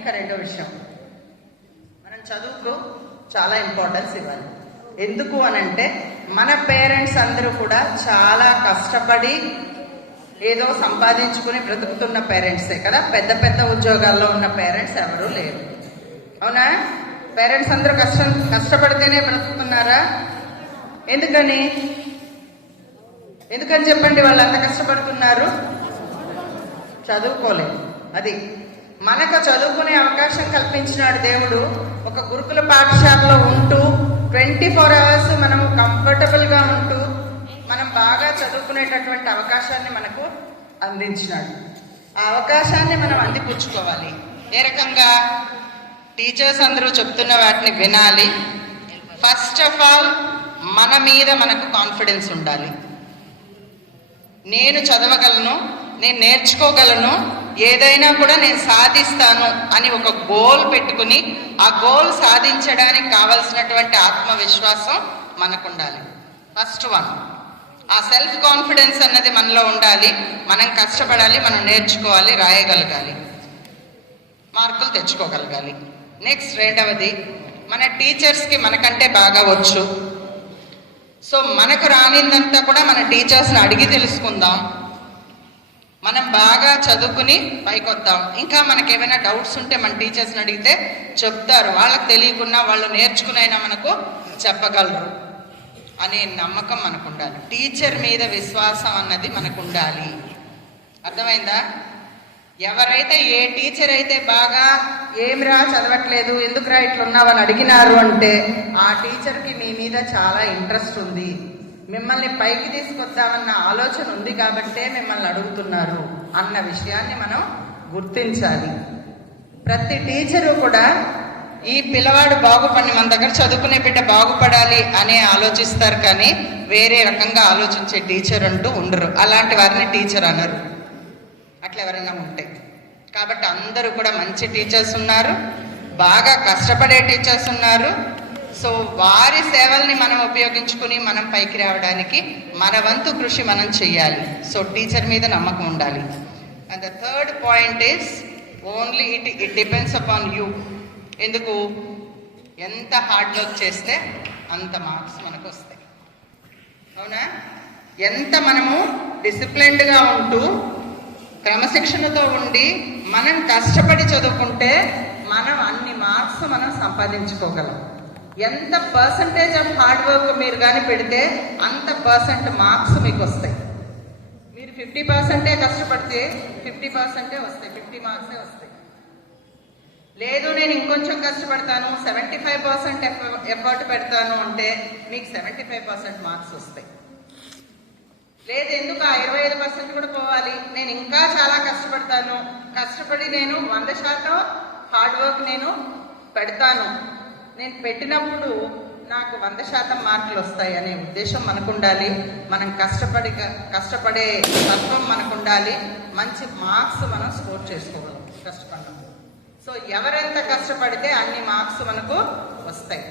ఇక రెండో విషయం, మనం చదువుకు చాలా ఇంపార్టెన్స్ ఇవ్వాలి. ఎందుకు అనంటే మన పేరెంట్స్ అందరూ కూడా చాలా కష్టపడి ఏదో సంపాదించుకుని బ్రతుకుతున్న పేరెంట్సే కదా. పెద్ద పెద్ద ఉద్యోగాల్లో ఉన్న పేరెంట్స్ ఎవరూ లేరు, అవునా? పేరెంట్స్ అందరూ కష్టపడితేనే బ్రతుకుతున్నారా? ఎందుకని చెప్పండి వాళ్ళు అంత కష్టపడుతున్నారు? చదువుకోలేదు. అది మనకు చదువుకునే అవకాశం కల్పించినాడు దేవుడు. ఒక గురుకుల పాఠశాలలో ఉంటూ 24 hours మనం కంఫర్టబుల్గా ఉంటూ మనం బాగా చదువుకునేటటువంటి అవకాశాన్ని మనకు అందించినాడు. ఆ అవకాశాన్ని మనం అందిపుచ్చుకోవాలి. ఏ రకంగా? టీచర్స్ అందరూ చెప్తున్న వాటిని వినాలి. ఫస్ట్ ఆఫ్ ఆల్ మన మీద మనకు కాన్ఫిడెన్స్ ఉండాలి. నేను చదవగలను, నేను నేర్చుకోగలను, ఏదైనా కూడా నేను సాధిస్తాను అని ఒక గోల్ పెట్టుకుని ఆ గోల్ సాధించడానికి కావలసినటువంటి ఆత్మవిశ్వాసం మనకు ఉండాలి. ఫస్ట్ వన్, ఆ సెల్ఫ్ కాన్ఫిడెన్స్ అన్నది మనలో ఉండాలి. మనం కష్టపడాలి, మనం నేర్చుకోవాలి, రాయగలగాలి, మార్కులు తెచ్చుకోగలగాలి. నెక్స్ట్ రెండవది, మన టీచర్స్కి మనకంటే బాగా వచ్చు. సో మనకు రానిందంతా కూడా మన టీచర్స్ని అడిగి తెలుసుకుందాం. మనం బాగా చదువుకుని పైకొద్దాం. ఇంకా మనకి ఏమైనా డౌట్స్ ఉంటే మన టీచర్స్ని అడిగితే చెప్తారు. వాళ్ళకి తెలియకున్నా వాళ్ళు నేర్చుకునైనా మనకు చెప్పగలరు అనే నమ్మకం మనకు ఉండాలి. టీచర్ మీద విశ్వాసం అన్నది మనకు ఉండాలి. అర్థమైందా? ఎవరైతే ఏ టీచర్ అయితే బాగా ఏమిరా చదవట్లేదు, ఎందుకురా ఇట్లున్నావని అడిగినారు అంటే ఆ టీచర్కి మీ మీద చాలా ఇంట్రెస్ట్ ఉంది, మిమ్మల్ని పైకి తీసుకొద్దామన్న ఆలోచన ఉంది కాబట్టే మిమ్మల్ని అడుగుతున్నారు అన్న విషయాన్ని మనం గుర్తించాలి. ప్రతి టీచరు కూడా ఈ పిల్లవాడు బాగుపడి మన దగ్గర చదువుకునే బిడ్డ బాగుపడాలి అనే ఆలోచిస్తారు, కానీ వేరే రకంగా ఆలోచించే టీచర్ అంటూ ఉండరు. అలాంటి వారిని టీచర్ అనరు. అట్లా ఎవరైనా ఉంటే. కాబట్టి అందరూ కూడా మంచి టీచర్స్ ఉన్నారు, బాగా కష్టపడే టీచర్స్ ఉన్నారు. సో వారి సేవల్ని మనం ఉపయోగించుకుని మనం పైకి రావడానికి మన వంతు కృషి మనం చెయ్యాలి. సో టీచర్ మీద నమ్మకం ఉండాలి. And the third point is only it depends upon you. ఎందుకు? ఎంత హార్డ్ వర్క్ చేస్తే అంత మార్క్స్ మనకు వస్తాయి, అవునా? ఎంత మనము డిసిప్లిన్డ్గా ఉంటూ క్రమశిక్షణతో ఉండి మనం కష్టపడి చదువుకుంటే మనం అన్ని మార్క్స్ మనం సంపాదించుకోగలం. ఎంత పర్సంటేజ్ ఆఫ్ హార్డ్ వర్క్ మీరు కానీ పెడితే అంత % మార్క్స్ మీకు వస్తాయి. మీరు 50% కష్టపడితే 50% వస్తాయి, 50 మార్క్సే వస్తాయి. లేదు నేను ఇంకొంచెం కష్టపడతాను, 75% ఎఫర్ట్ పెడతాను అంటే మీకు 75% మార్క్స్ వస్తాయి. లేదు ఎందుకు ఆ 25% కూడా పోవాలి, నేను ఇంకా చాలా కష్టపడతాను, కష్టపడి నేను 100% హార్డ్ వర్క్ నేను పెడతాను, నేను పెట్టినప్పుడు నాకు 100% మార్కులు వస్తాయి అనే ఉద్దేశం మనకు ఉండాలి. మనం కష్టపడే తత్వం మనకు ఉండాలి. మంచి మార్క్స్ మనం స్కోర్ చేసుకోగలం కష్టపడినప్పుడు. సో ఎవరెంత కష్టపడితే అన్ని మార్క్స్ మనకు వస్తాయి.